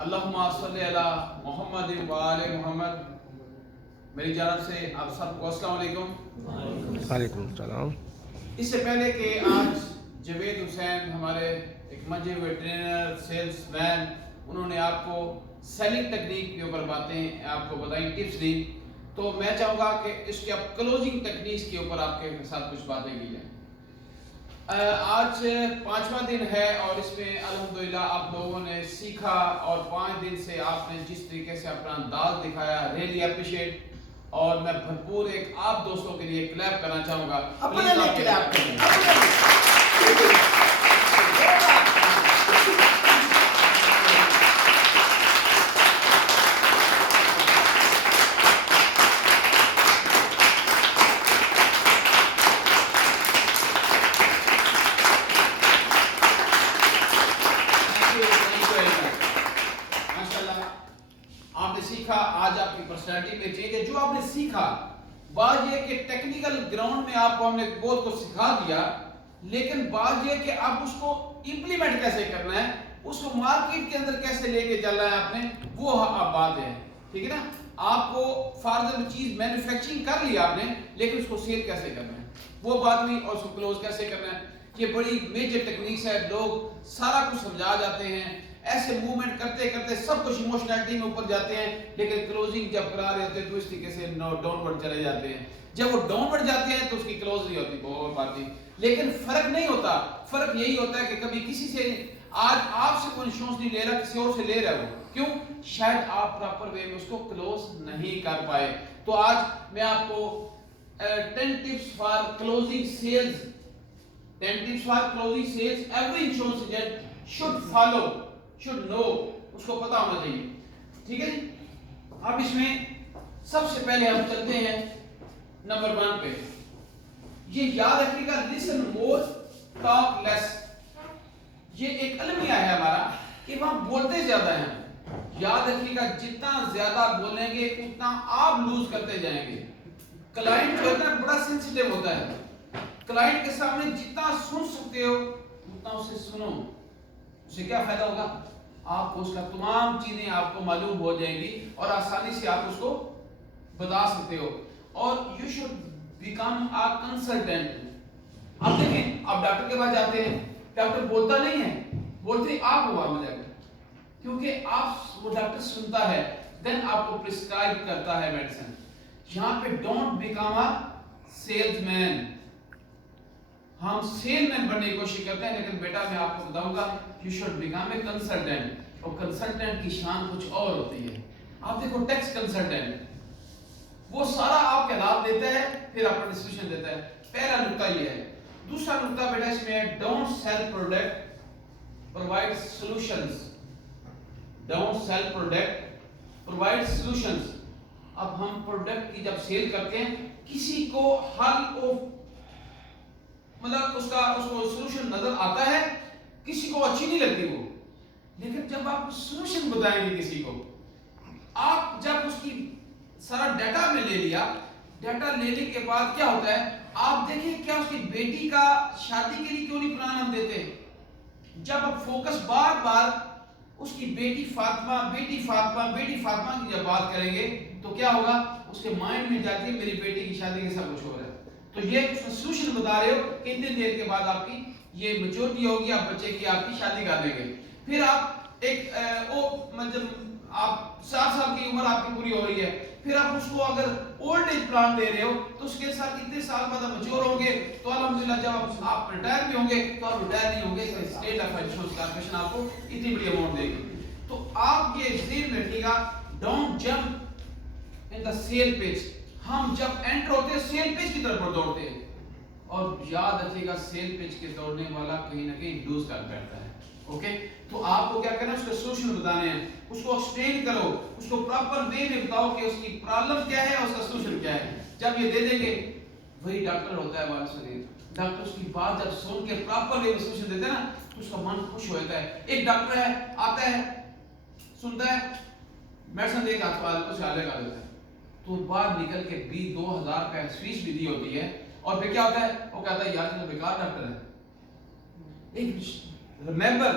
اللہم صلی علی محمد و آل محمد. میری جانب سے آپ سب کو السلام علیکم. وعلیکم السلام. اس سے پہلے کہ آج جاوید حسین ہمارے ایک منجے ہوئے ٹرینر سیلز مین, انہوں نے آپ کو سیلنگ ٹیکنیک کے اوپر باتیں آپ کو بتائیں, ٹپس دی, تو میں چاہوں گا کہ اس کے اب کلوزنگ ٹیکنیکس کے اوپر آپ کے ساتھ کچھ باتیں کی جائیں. آج 5واں دن ہے اور اس میں الحمدللہ آپ لوگوں نے سیکھا, اور 5 دن سے آپ نے جس طریقے سے اپنا انداز دکھایا, ریئلی اپریشیٹ. اور میں بھرپور ایک آپ دوستوں کے لیے کلیپ کرنا چاہوں گا. اپنے لیے کلیپ کریں. آپ نے سیکھا, آج آپ کی پرسنالٹی میں چینج ہے. جو آپ نے سیکھا, بات یہ کہ ٹیکنیکل گراؤنڈ میں آپ کو ہم نے بہت کچھ سکھا دیا, لیکن بات یہ کہ آپ اس کو امپلیمنٹ کیسے کرنا ہے, اس کو مارکیٹ کے اندر کیسے لے کے چلنا ہے آپ نے, وہ آپ بات ہے. ٹھیک ہے نا. آپ کو فارزل چیز مینوفیکچرنگ کر لی آپ نے, لیکن اس کو سیل کیسے کرنا ہے وہ بات نہیں, اور اس کو کلوز کیسے کرنا ہے. یہ بڑی میجر ٹیکنیکس ہے. لوگ سارا کچھ سمجھا جاتے ہیں, ایسے موومنٹ کرتے کرتے سب کچھ ایموشنلٹی میں اوپر جاتے ہیں, لیکن کلوزنگ جب کرا رہے ہوتے ہیں تو اس طریقے سے ڈاؤن ورڈ چلے جاتے ہیں. جب وہ ڈاؤن ورڈ جاتے ہیں تو اس کی کلوز نہیں ہوتی, بہت بات نہیں. لیکن فرق نہیں ہوتا. فرق یہی ہوتا ہے کہ کبھی کسی سے آج آپ سے کوئی انشورنس نہیں لے رہا, کسی اور سے لے رہا ہو, کیوں؟ شاید آپ پراپر وے میں اس کو کلوز نہیں کر پائے. تو آج میں آپ کو 10 tips for closing sales, 10 tips for closing sales every insurance agent should follow, should know, اس کو پتا ہونا چاہیے. ٹھیک ہے. اب اس میں سب سے پہلے ہم چلتے ہیں نمبر 1 پہ. یہ یاد رکھیے گا, listen more, talk less. یہ ایک المیہ ہے ہمارا کہ ہم بولتے زیادہ ہیں. یاد رکھیے گا, جتنا زیادہ بولیں گے اتنا آپ لوز کرتے جائیں گے. کلائنٹ جو ہے نا بڑا سینسیٹیو ہوتا ہے. کلائنٹ کے سامنے جتنا سن سکتے ہو اتنا اسے سنو. اسے کیا فائدہ ہوگا؟ آپ کو اس کا تمام چیزیں آپ کو معلوم ہو جائیں گی اور آسانی سے آپ اس کو بتا سکتے ہو. اور you should become a consultant. اب دیکھیں, آپ ڈاکٹر کے پاس جاتے ہیں, ڈاکٹر بولتا نہیں ہے, بولتے آپ ہو وہاں جا کے, کیونکہ آپ وہ ڈاکٹر سنتا ہے, دین آپ کو پرسکرائب کرتا ہے میڈیسن. یہاں پہ don't become a sales man. ہم سیل مین بننے کی کوشش کرتے ہیں, لیکن بیٹا میں آپ کو بتاؤں گا you should become a consultant. اور کنسلٹنٹ کی شان کچھ اور ہوتی ہے. آپ دیکھو ٹیکس کنسلٹنٹ, وہ سارا آپ کے حالات دیتا ہے, پھر آپ کو ڈسکشن دیتا ہے. پہلا نقطہ یہ ہے. دوسرا نقطہ بیٹا اس میں ہے, don't cell product, provide solutions. Don't cell product, provide solutions. اب ہم پروڈکٹ کی جب سیل کرتے ہیں, کسی کو حل مطلب اس کو سولوشن نظر آتا ہے, کسی کو اچھی نہیں لگتی وہ, لیکن جب آپ سولوشن بتائیں گے کسی کو, آپ جب اس کی سارا ڈیٹا میں لے لیا, ڈیٹا لینے کے بعد کیا ہوتا ہے, آپ دیکھیں کیا اس کی بیٹی کا شادی کے لیے کیوں نہیں پلان ہم دیتے. جب آپ فوکس بار بار اس کی بیٹی فاطمہ, بیٹی فاطمہ, بیٹی فاطمہ کی جب بات کریں گے تو کیا ہوگا, اس کے مائنڈ میں جاتی ہے میری بیٹی کی شادی کے سب کچھ ہو رہا ہے. تو یہ سولوشن بتا رہے ہو کہ اتنی دیر کے بعد آپ کی یہ میچورٹی ہوگی, آپ بچے کی آپ کی شادی کر دیں گے. پھر آپ ایک مطلب آپ 7 سال کی عمر آپ کی پوری ہو رہی ہے, پھر آپ اس کو اگر اولڈ ایج پلان دے رہے ہو تو اس کے ساتھ کتنے سال بعد آپ میچور ہوں گے, تو الحمدللہ جب آپ ریٹائر بھی ہوں گے تو آپ ریٹائر نہیں ہوں گے, اسٹیٹ آف انشورنس کارپوریشن آپ کو اتنی بڑی اماؤنٹ دے گی. تو آپ یہ ذہن میں رکھیے گا, don't jump in the sale page. ہم جب انٹر ہوتے ہیں سیل پیج کی طرف دوڑتے ہیں, اور یاد رکھیے گا سیل پیج کے دوڑنے والا کہیں نہ کہیں لوز کر بیٹھتا ہے. اوکے, تو آپ کو کیا کرنا ہے, اس کے سولوشن بتانے ہیں, اس کو ایکسپلین کرو, اس کو پراپر وے میں بتاؤ کہ اس کی پرابلم کیا ہے اور اس کا سولوشن کیا ہے. جب یہ دے دیں گے, وہی ڈاکٹر ہوتا ہے وارث شریف, ڈاکٹر اس کی بات جب سن کے پراپر وے میں سولوشن دیتا ہے نا تو اس کا من خوش ہو جاتا ہے. ایک ڈاکٹر ہے, آتا ہے, سنتا ہے, میڈیسن دے کے اس کا دیتا ہے, تو باہر نکل کے 2000 روپے فیس بھی دی ہوتی ہے, اور پھر کیا ہوتا ہے, وہ کہتا ہے یار یہ تو بیکار ڈاکٹر ہے. ایک ریمبر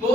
2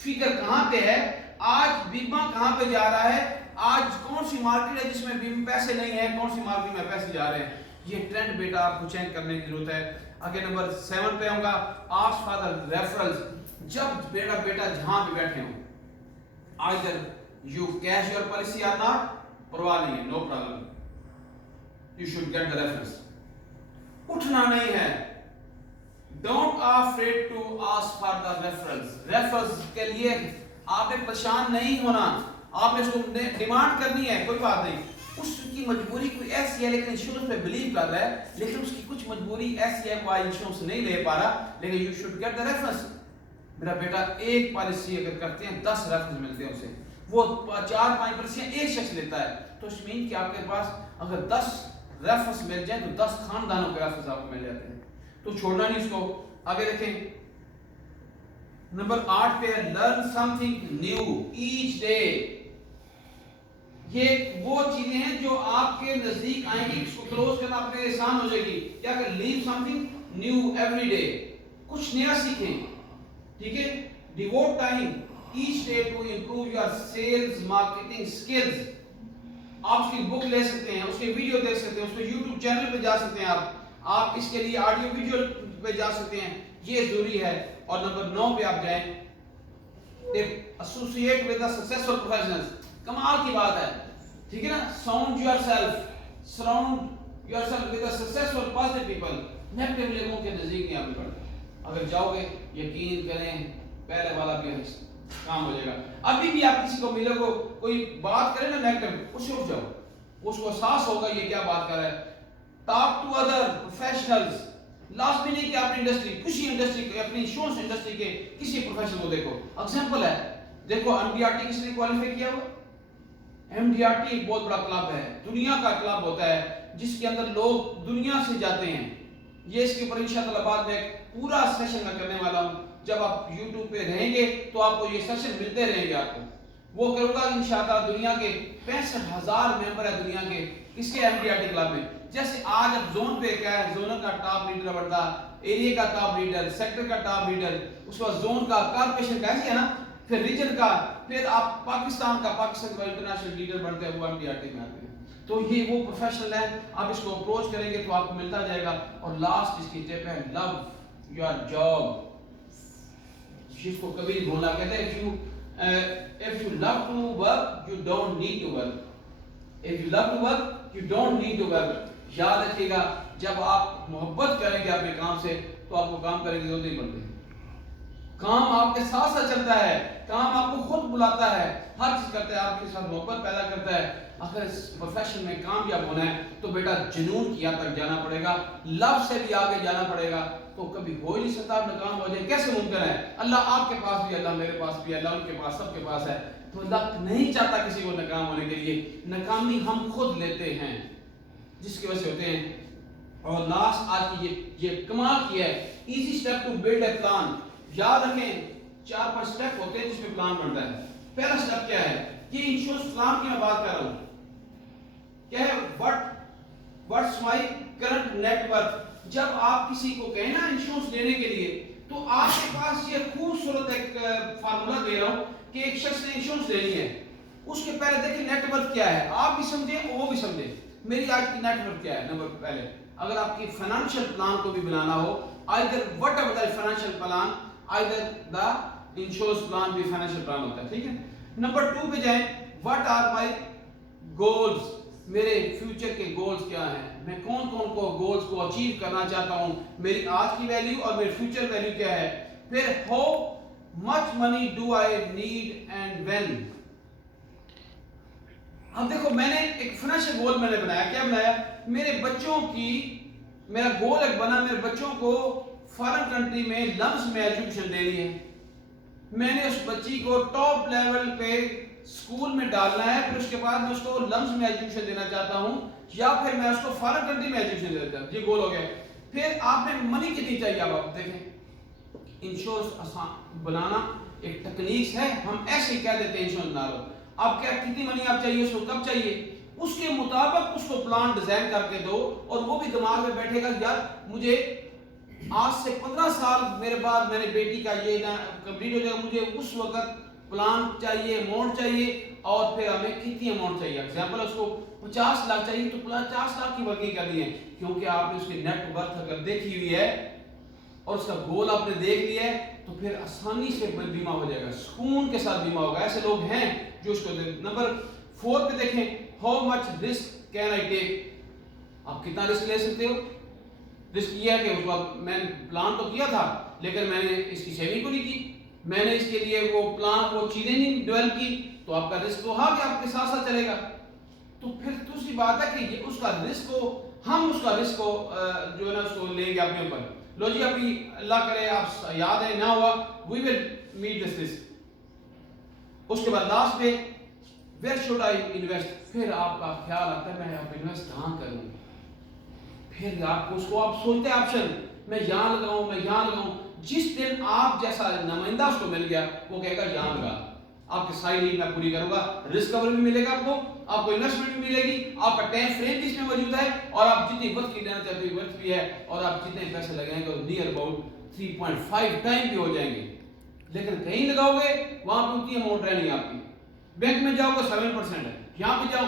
فگر کہاں پہ ہے, آج بیما کہاں پہ جا رہا ہے, آج کون سی مارکیٹ ہے جس میں بیما پیسے نہیں ہیں, کون سی مارکیٹ میں پیسے جا رہے ہیں. یہ ٹرینڈ بیٹا آپ کو چینج کرنے کی ضرورت ہے. آگے نمبر 7 پہ آؤں گا, آسک فار دا ریفرنس. جب بیٹا جہاں بھی بیٹھے ہوں, either you cash your policy or not, پرواہ نہیں ہے, no problem, you should get the reference. اٹھنا نہیں ہے, don't afraid to ask for the reference. reference کے لیے آپ نے پریشان نہیں ہونا, آپ نے اس کو ڈیمانڈ کرنی ہے, کوئی بات نہیں. اس کی مجبوری کوئی ایسی ہے لیکن انشورنس پہ بلیو کر رہا ہے, لیکن اس کی کچھ مجبوری ایسی ہے وہ انشورنس نہیں لے پا رہا, لیکن you should get the reference. میرا بیٹا ایک پالیسی اگر کرتے ہیں 10 ریفرنس ملتے ہیں اسے, وہ 4-5 پالیسیاں ایک شخص لیتا ہے, تو اس مین کہ آپ کے پاس اگر 10 ریفرنس مل جائیں تو 10 خاندانوں کے ریفرنس آپ کو مل جاتے ہیں, تو چھوڑنا نہیں اس کو. آگے دیکھیں نمبر 8 پہ, learn some thing new each day. یہ وہ چیزیں ہیں جو آپ کے نزدیک آئیں گی, اس کو کلوز کرنا آپ کے لیے آسان ہو جائے گی. کیا کہ live something new every day, کچھ نیا سیکھیں, ٹھیک ہے. Devote time each day to improve your sales marketing skills. آپ اس کی بک لے سکتے ہیں, اس کے ویڈیو دیکھ سکتے ہیں, اس پہ یوٹیوب چینل پہ جا سکتے ہیں, آپ اس کے لیے آڈیو ویڈیو پہ جا سکتے ہیں, یہ ضروری ہے. اور نمبر 9 پہ آپ جائیں, associate with the successful professionals. کمال کی بات ہے, ٹھیک ہے نا. Surround yourself with the successful positive people. Negative لوگوں کے نزدیک نہیں آپ بڑھتے. اگر جاؤ گے یقین کریں پہلے والا بھی کام ہو جائے گا. ابھی بھی آپ کسی کو ملو گے, کوئی بات کرے نا نیگیٹو, اس سے اٹھ جاؤ, اس کو احساس ہوگا یہ کیا بات کر رہا ہے. Talk to other professionals. Last بھی نہیں کہ اپنی انڈسٹری, کسی انڈسٹری کے, اپنی انشورنس انڈسٹری کے کسی پروفیشن کو دیکھو. ایگزامپل ہے, دیکھو ایم ڈی آر ٹی کس نے کوالیفائی کیا ہوا. ایم ڈی آر ٹی ایک بہت بڑا کلب ہے, دنیا کا کلب ہوتا ہے جس کے اندر لوگ دنیا سے جاتے ہیں. یہ اس کے اوپر انشاءاللہ بعد میں پورا سیشن میں کرنے والا ہوں. جب آپ یوٹیوب پہ رہیں گے تو آپ کو یہ سیشن ملتے رہیں گے. آپ کو وہ کروں گا انشاءاللہ. دنیا کے 65,000 ممبر ہیں دنیا کے, کس کے, M D R T club میں. جیسے آج اب زون پہ کیا ہے, زونل کا ٹاپ لیڈر بنتا, ایریا کا ٹاپ لیڈر, سیکٹر کا ٹاپ لیڈر, اس کے بعد زون کا, کارپوریشن کا, ایسے ہے نا, پھر ریجن کا, پھر آپ پاکستان کا انٹرنیشنل لیڈر بنتے ہیں, وہ ایم ڈی آر ٹی میں آتے ہیں. تو یہ وہ پروفیشنل ہے, آپ اس کو اپروچ کریں گے تو آپ کو ملتا جائے گا. اور لاسٹ اس کی ٹپ ہے, لو یور جاب. جس کو کبھی نہیں بھولنا, کہتے ہیں if you love to work you don't need to work. if you love to work you don't need to work. یاد رکھیے گا, جب آپ محبت کریں گے اپنے کام سے تو آپ کو کام کرنے کی ضرورت نہیں پڑتی. کام آپ کے ساتھ ساتھ چلتا ہے, کام آپ کو خود بلاتا ہے, ہر چیز کرتا ہے, آپ کے ساتھ محبت پیدا کرتا ہے. اگر اس پروفیشن میں کامیاب ہونا ہے تو بیٹا جنون کی حد تک جانا پڑے گا, لو سے بھی آگے جانا پڑے گا. تو کبھی ہو ہی نہیں سکتا ناکام ہو جائے, کیسے ممکن ہے. اللہ آپ کے پاس بھی, اللہ میرے پاس بھی, اللہ ان کے پاس, سب کے پاس ہے. تو اللہ نہیں چاہتا کسی کو ناکام ہونے کے لیے. ناکامی ہم خود لیتے ہیں جس کی وجہ سے ہوتے ہیں. اور لاسٹ آج کی یہ کمال کی ہے, easy step to build a plan. یاد رکھیں 4-5 اسٹیپ ہوتے ہیں جس میں پلان بنتا ہے. پہلا اسٹیپ کیا ہے, یہ انشورنس پلان کی میں بات کر رہا ہوں, کیا ہے, what's my current net worth. جب آپ کسی کو کہیں نا انشورنس لینے کے لیے, تو آپ کے پاس یہ خوبصورت ایک فارمولا دے رہا ہوں کہ ایک شخص نے انشورنس لینی ہے, اس کے پہلے دیکھیں نیٹ ورتھ کیا ہے, آپ بھی سمجھیں وہ بھی سمجھیں. میری آج کی نیٹ ورتھ کیا ہے. نمبر پہلے, اگر آپ کی فائنینشیل پلان کو بھی بنانا ہو, either whatever the financial plan, either the insurance plan بھی financial plan ہوتا ہے, ٹھیک ہے. نمبر 2 پہ جائیں, what are my goals. میرے فیوچر کے گولز کیا ہیں, میں کون کون کو گولز کو اچیو کرنا چاہتا ہوں, میری آج کی ویلیو اور میری فیوچر ویلیو کیا ہے. پھر how much money do I need and when. اب دیکھو میں نے ایک فائنینشیل گول میں نے بنایا, کیا بنایا, میرے بچوں کی, میرا گول ایک بنا, میرے بچوں کو فارن کنٹری میں لمس میں ایجوکیشن دینی ہے. میں نے اس بچی کو ٹاپ لیول پہ اسکول میں ڈالنا ہے, پھر اس کے بعد میں اس کو لمس میں ایجوکیشن دینا چاہتا ہوں, یا پھر میں اس کو فارن کنٹری میں ایجوکیشن دینا چاہتا ہوں. یہ گول ہو گیا. پھر آپ نے منی کتنی چاہیے, آپ دیکھیں انشورنس آسان بنانا ایک ٹیکنیکس ہے, ہم ایسے ہی کہہ دیتے ہیں انشورنس بنا لو. آپ کیا کتنی منی آپ چاہیے, اس کو کب چاہیے, اس کے مطابق اس کو پلان ڈیزائن کر کے دو, اور وہ بھی دماغ میں بیٹھے گا, یار مجھے آج سے 15 سال میرے بعد میں نے بیٹی کا یہ کمپلیٹ ہو جائے گا، مجھے اس وقت پلان چاہیے، اماؤنٹ چاہیے، اور پھر ہمیں کتنی اماؤنٹ چاہیے. ایگزامپل اس کو 50 لاکھ چاہیے تو 50 لاکھ کی ورکنگ کرنی ہے، کیونکہ آپ نے اس کی نیٹ ورتھ اگر دیکھی ہوئی ہے اور اس کا گول آپ نے دیکھ لیا ہے تو پھر آسانی سے بیمہ ہو جائے گا، سکون کے ساتھ بیمہ ہوگا. ایسے لوگ ہیں جو اس کو نمبر 4 پہ دیکھیں، how much risk can I take. آپ کتنا رسک لے سکتے ہو؟ رسک یہ ہے کہ اس وقت میں نے پلان تو کیا تھا لیکن میں نے اس کی سیونگ کو نہیں کی، میں نے اس کے لیے وہ پلان وہ چیزیں نہیں ڈیولپ کی، تو آپ کا رسک تو ہاں کہ آپ کے ساتھ ساتھ چلے گا. تو پھر دوسری بات ہے کہ یہ اس کا رسک کو ہم اس کا رسک کو جو ہے نا اس کو لیں گے اپنے اوپر. لو جی ابھی اللہ کرے آپ یاد ہے نہ ہوا وی ول میٹ دس رسک. اس کے بعد لاسٹ پہ ویئر شوڈ آئی انویسٹ. پھر آپ کا خیال آتا ہے میں اب انویسٹ کہاں کروں. پھر آپ کو اس کو آپ سوچتے ہیں آپشن میں یہاں لگاؤں میں یہاں لگاؤں. جس دن آپ جیسا نمائندہ اس کو مل گیا وہ کہے گا یہاں لگا، آپ کی ساری نیڈ میں پوری کروں گا، رسک کور بھی ملے گا آپ کو انویسٹمنٹ بھی ملے گی، آپ کا ٹائم فریم بھی اس میں موجود ہے، اور آپ جتنی وقت کی لینا چاہتے ہیں وقت بھی ہے، اور آپ جتنے پیسے لگائیں گے نیئر اباؤٹ 3.5 ٹائم بھی ہو جائیں گے. لیکن کہیں لگاؤ گے وہاں پہ اتنی اماؤنٹ رہنی ہے آپ کی. بینک میں جاؤ گے 7% ہے، یہاں پہ جاؤ